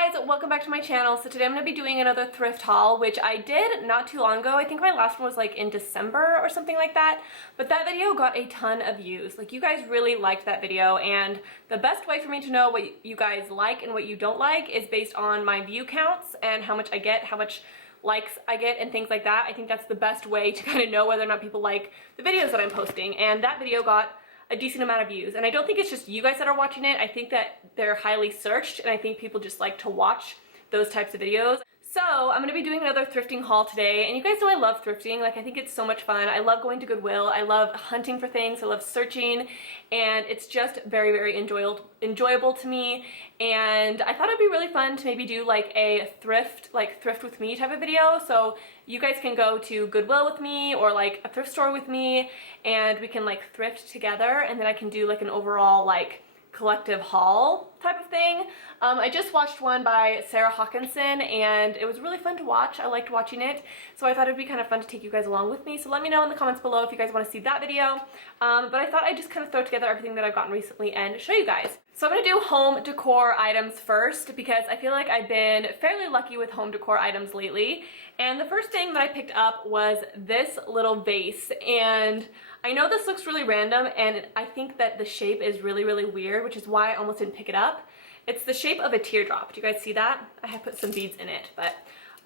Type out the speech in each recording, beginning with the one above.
Hey guys, welcome back to my channel. So today I'm going to be doing another thrift haul, which I did not too long ago. I think my last one was like in December or something like that. But that video got a ton of views. Like, you guys really liked that video, and the best way for me to know what you guys like and what you don't like is based on my view counts and how much I get, how much likes I get, and things like that. I think that's the best way to kind of know whether or not people like the videos that I'm posting. And that video got a decent amount of views, and I don't think it's just you guys that are watching it. I think that they're highly searched, and I think people just like to watch those types of videos. So I'm gonna be doing another thrifting haul today, and you guys know I love thrifting. Like, I think it's so much fun. I love going to Goodwill. I love hunting for things. I love searching, and it's just very, very enjoyable to me. And I thought it'd be really fun to maybe do like a thrift with me type of video. So you guys can go to Goodwill with me or like a thrift store with me, and we can like thrift together, and then I can do like an overall like collective haul type of thing. I just watched one by Sarah Hawkinson, and it was really fun to watch. I liked watching it, so I thought it'd be kind of fun to take you guys along with me. So let me know in the comments below if you guys want to see that video. But I thought I'd just kind of throw together everything that I've gotten recently and show you guys. So I'm going to do home decor items first, because I feel like I've been fairly lucky with home decor items lately. And the first thing that I picked up was this little vase, and I know this looks really random, and I think that the shape is really, really weird, which is why I almost didn't pick it up. It's the shape of a teardrop. Do you guys see that? I have put some beads in it, but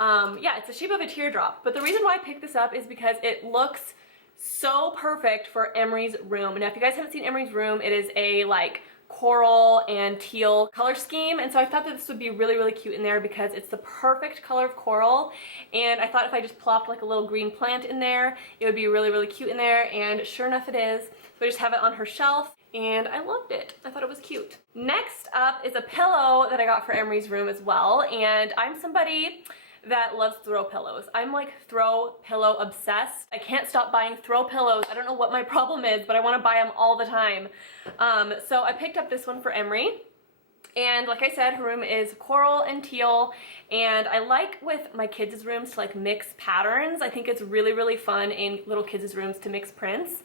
yeah, it's the shape of a teardrop. But the reason why I picked this up is because it looks so perfect for Emery's room. Now, if you guys haven't seen Emery's room, it is a like coral and teal color scheme, and so I thought that this would be really, really cute in there because it's the perfect color of coral. And I thought if I just plopped like a little green plant in there, it would be really, really cute in there, and sure enough it is. So I just have it on her shelf, and I loved it. I thought it was cute. Next up is a pillow that I got for Emery's room as well, and I'm somebody that loves throw pillows. I'm like throw pillow obsessed. I can't stop buying throw pillows. I don't know what my problem is, but I want to buy them all the time. So I picked up this one for Emery. And like I said, her room is coral and teal, and I like with my kids' rooms to like mix patterns. I think it's really, really fun in little kids' rooms to mix prints.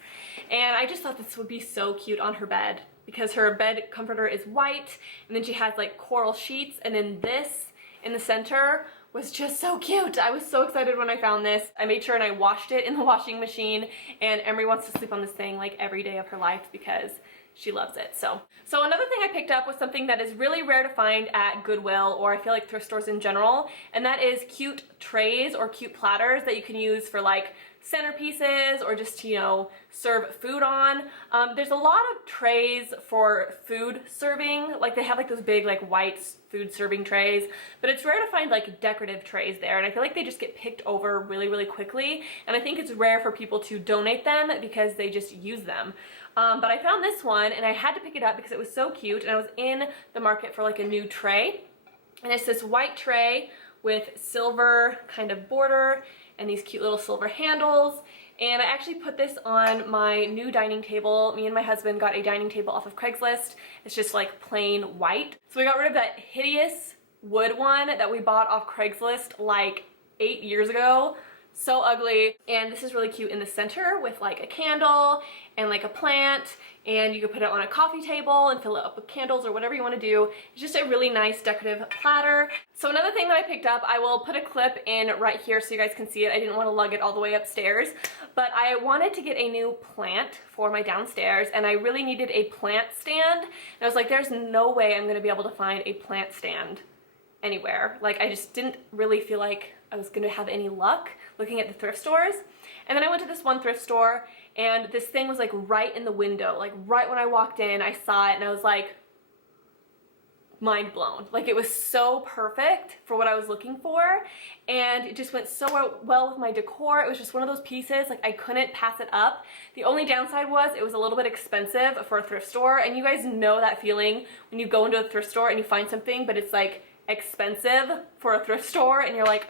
And I just thought this would be so cute on her bed, because her bed comforter is white, and then she has like coral sheets, and then this in the center was just so cute. I was so excited when I found this. I made sure and I washed it in the washing machine, and Emery wants to sleep on this thing like every day of her life because she loves it. So another thing I picked up was something that is really rare to find at Goodwill, or I feel like thrift stores in general, and that is cute trays or cute platters that you can use for like centerpieces or just, you know, serve food on. There's a lot of trays for food serving. Like, they have like those big like white food serving trays, but it's rare to find like decorative trays there, and I feel like they just get picked over really, really quickly, and I think it's rare for people to donate them because they just use them. But I found this one, and I had to pick it up because it was so cute, and I was in the market for like a new tray, and it's this white tray with silver kind of border and these cute little silver handles. And I actually put this on my new dining table. Me and my husband got a dining table off of Craigslist. It's just like plain white. So we got rid of that hideous wood one that we bought off Craigslist like 8 years ago. So ugly. And this is really cute in the center with like a candle and like a plant, and you can put it on a coffee table and fill it up with candles or whatever you want to do. It's just a really nice decorative platter. So another thing that I picked up, I will put a clip in right here so you guys can see it. I didn't want to lug it all the way upstairs, but I wanted to get a new plant for my downstairs, and I really needed a plant stand. And I was like, there's no way I'm going to be able to find a plant stand anywhere. Like, I just didn't really feel like I was going to have any luck looking at the thrift stores. And then I went to this one thrift store, and this thing was like right in the window. Like, right when I walked in, I saw it, and I was like, mind blown. Like, it was so perfect for what I was looking for, and it just went so well with my decor. It was just one of those pieces, like, I couldn't pass it up. The only downside was it was a little bit expensive for a thrift store, and you guys know that feeling when you go into a thrift store and you find something, but it's like expensive for a thrift store, and you're like,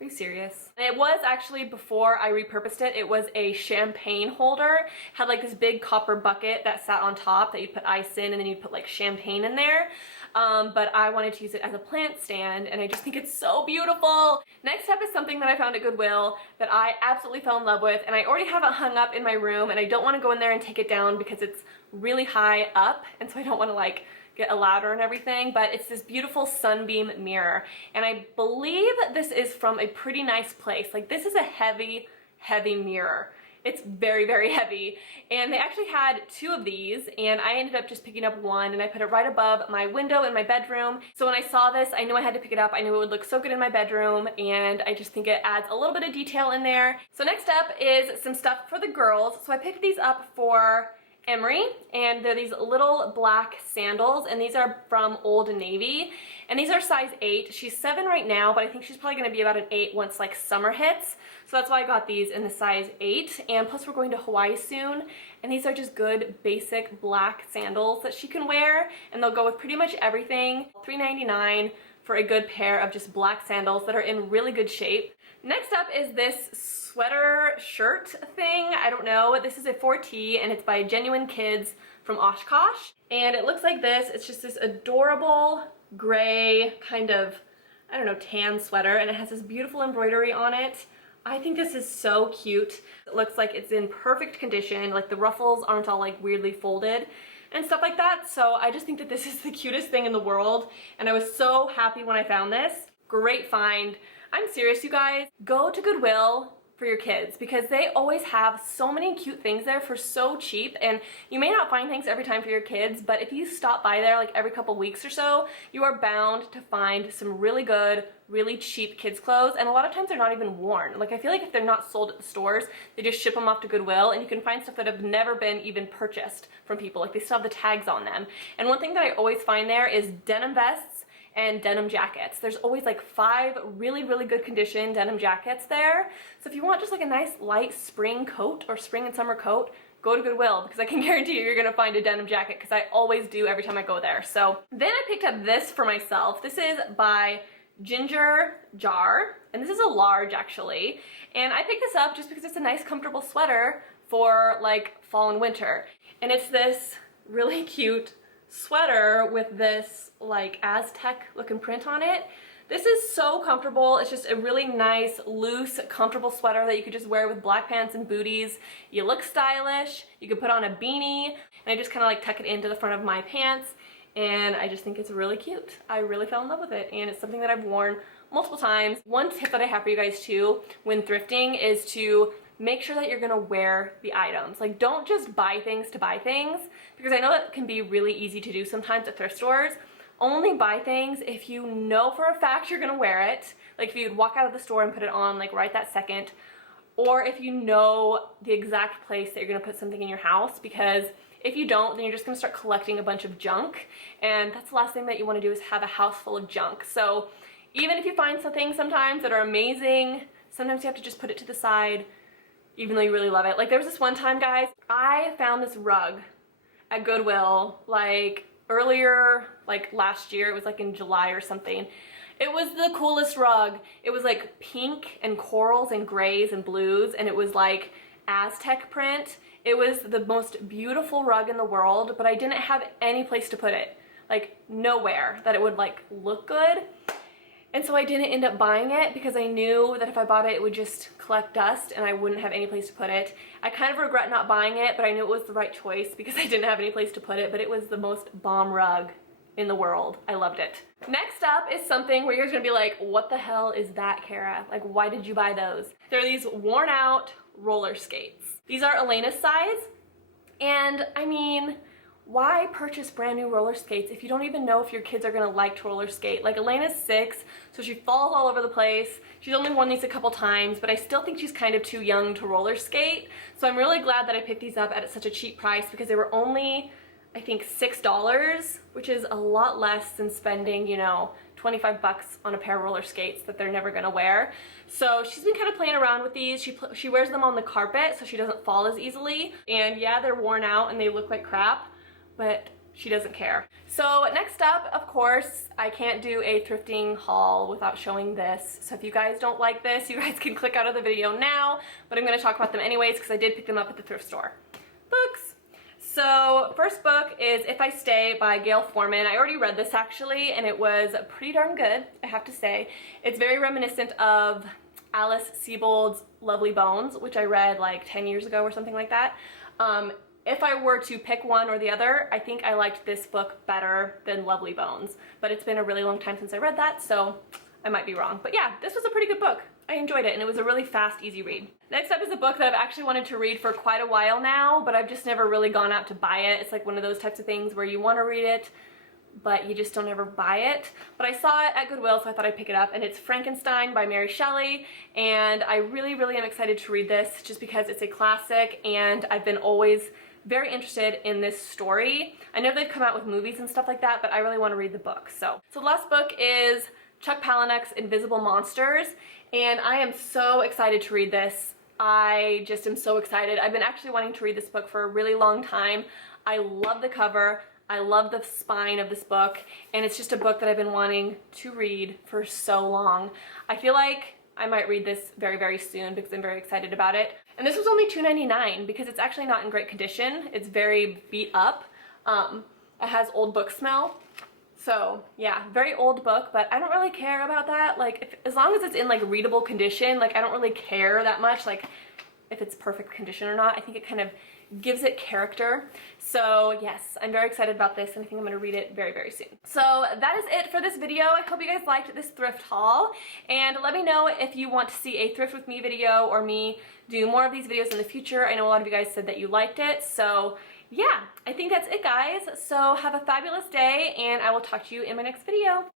are you serious? And it was actually, before I repurposed it, it was a champagne holder. It had like this big copper bucket that sat on top that you'd put ice in, and then you'd put like champagne in there. But I wanted to use it as a plant stand, and I just think it's so beautiful. Next up is something that I found at Goodwill that I absolutely fell in love with, and I already have it hung up in my room, and I don't want to go in there and take it down because it's really high up, and so I don't want to like get a ladder and everything, but it's this beautiful sunbeam mirror. And I believe this is from a pretty nice place. Like, this is a heavy, heavy mirror. It's very, very heavy. And they actually had 2 of these, and I ended up just picking up one, and I put it right above my window in my bedroom. So when I saw this, I knew I had to pick it up. I knew it would look so good in my bedroom, and I just think it adds a little bit of detail in there. So next up is some stuff for the girls. So I picked these up for Emery, and they're these little black sandals, and these are from Old Navy, and these are size 8. She's 7 right now, but I think she's probably going to be about an 8 once like summer hits. So that's why I got these in the size 8, and plus we're going to Hawaii soon, and these are just good basic black sandals that she can wear, and they'll go with pretty much everything. $3.99 for a good pair of just black sandals that are in really good shape. Next up is this sweater shirt thing. I don't know. This is a 4T, and it's by Genuine Kids from Oshkosh, and it looks like this. It's just this adorable gray kind of, I don't know, tan sweater, and it has this beautiful embroidery on it. I think this is so cute. It looks like it's in perfect condition, like the ruffles aren't all like weirdly folded and stuff like that. So I just think that this is the cutest thing in the world, and I was so happy when I found this. Great find. I'm serious, you guys. Go to Goodwill for your kids, because they always have so many cute things there for so cheap, and you may not find things every time for your kids, but if you stop by there like every couple weeks or so, you are bound to find some really good, really cheap kids clothes, and a lot of times they're not even worn. Like, I feel like if they're not sold at the stores, they just ship them off to Goodwill, and you can find stuff that have never been even purchased from people. Like, they still have the tags on them. And one thing that I always find there is denim vests and denim jackets. There's always like 5 really, really good condition denim jackets there. So if you want just like a nice light spring coat or spring and summer coat, go to Goodwill, because I can guarantee you're gonna find a denim jacket, because I always do every time I go there. So then I picked up this for myself. This is by Ginger Jar, and this is a large actually. And I picked this up just because it's a nice comfortable sweater for like fall and winter. And it's this really cute sweater with this like Aztec looking print on it. This is so comfortable. It's just a really nice, loose, comfortable sweater that you could just wear with black pants and booties. You look stylish. You could put on a beanie, and I just kind of like tuck it into the front of my pants, and I just think it's really cute. I really fell in love with it, and it's something that I've worn multiple times. One tip that I have for you guys too when thrifting is to make sure that you're gonna wear the items. Like, don't just buy things to buy things, because I know that can be really easy to do sometimes at thrift stores. Only buy things if you know for a fact you're gonna wear it. Like, if you'd walk out of the store and put it on like right that second, or if you know the exact place that you're gonna put something in your house, because if you don't, then you're just gonna start collecting a bunch of junk, and that's the last thing that you wanna do, is have a house full of junk. So even if you find some things sometimes that are amazing, sometimes you have to just put it to the side, even though you really love it. Like, there was this one time, guys, I found this rug at Goodwill like earlier, like last year. It was like in July or something. It was the coolest rug. It was like pink and corals and grays and blues, and it was like Aztec print. It was the most beautiful rug in the world, but I didn't have any place to put it. Like, nowhere that it would like look good. And so I didn't end up buying it, because I knew that if I bought it, it would just collect dust and I wouldn't have any place to put it. I kind of regret not buying it, but I knew it was the right choice because I didn't have any place to put it, but it was the most bomb rug in the world. I loved it. Next up is something where you're gonna be like, what the hell is that, Carah? Like, why did you buy those? They're these worn out roller skates. These are Elena's size, and I mean, why purchase brand new roller skates if you don't even know if your kids are gonna like to roller skate? Like, Elena's 6, so she falls all over the place. She's only worn these a couple times, but I still think she's kind of too young to roller skate. So I'm really glad that I picked these up at such a cheap price, because they were only, I think, $6, which is a lot less than spending, you know, 25 bucks on a pair of roller skates that they're never gonna wear. So she's been kind of playing around with these. She wears them on the carpet so she doesn't fall as easily. And yeah, they're worn out and they look like crap, but she doesn't care. So next up, of course, I can't do a thrifting haul without showing this. So if you guys don't like this, you guys can click out of the video now, but I'm gonna talk about them anyways because I did pick them up at the thrift store. Books. So first book is If I Stay by Gail Forman. I already read this actually, and it was pretty darn good, I have to say. It's very reminiscent of Alice Sebold's Lovely Bones, which I read like 10 years ago or something like that. if I were to pick one or the other, I think I liked this book better than Lovely Bones. But it's been a really long time since I read that, so I might be wrong. But yeah, this was a pretty good book. I enjoyed it, and it was a really fast, easy read. Next up is a book that I've actually wanted to read for quite a while now, but I've just never really gone out to buy it. It's like one of those types of things where you want to read it, but you just don't ever buy it. But I saw it at Goodwill, so I thought I'd pick it up, and it's Frankenstein by Mary Shelley, and I really, really am excited to read this just because it's a classic, and I've been always very interested in this story. I know they've come out with movies and stuff like that, but I really want to read the book. So the last book is Chuck Palahniuk's Invisible Monsters, and I am so excited to read this. I just am so excited. I've been actually wanting to read this book for a really long time. I love the cover. I love the spine of this book, and it's just a book that I've been wanting to read for so long. I feel like I might read this very, very soon because I'm very excited about it. And this was only $2.99 because it's actually not in great condition. It's very beat up. It has old book smell. So yeah, very old book, but I don't really care about that. Like, as long as it's in like readable condition, like I don't really care that much, like if it's perfect condition or not. I think it kind of gives it character. So yes, I'm very excited about this, and I think I'm going to read it very, very soon. So that is it for this video. I hope you guys liked this thrift haul, and let me know if you want to see a thrift with me video or me do more of these videos in the future. I know a lot of you guys said that you liked it, so yeah, I think that's it, guys. So have a fabulous day, and I will talk to you in my next video.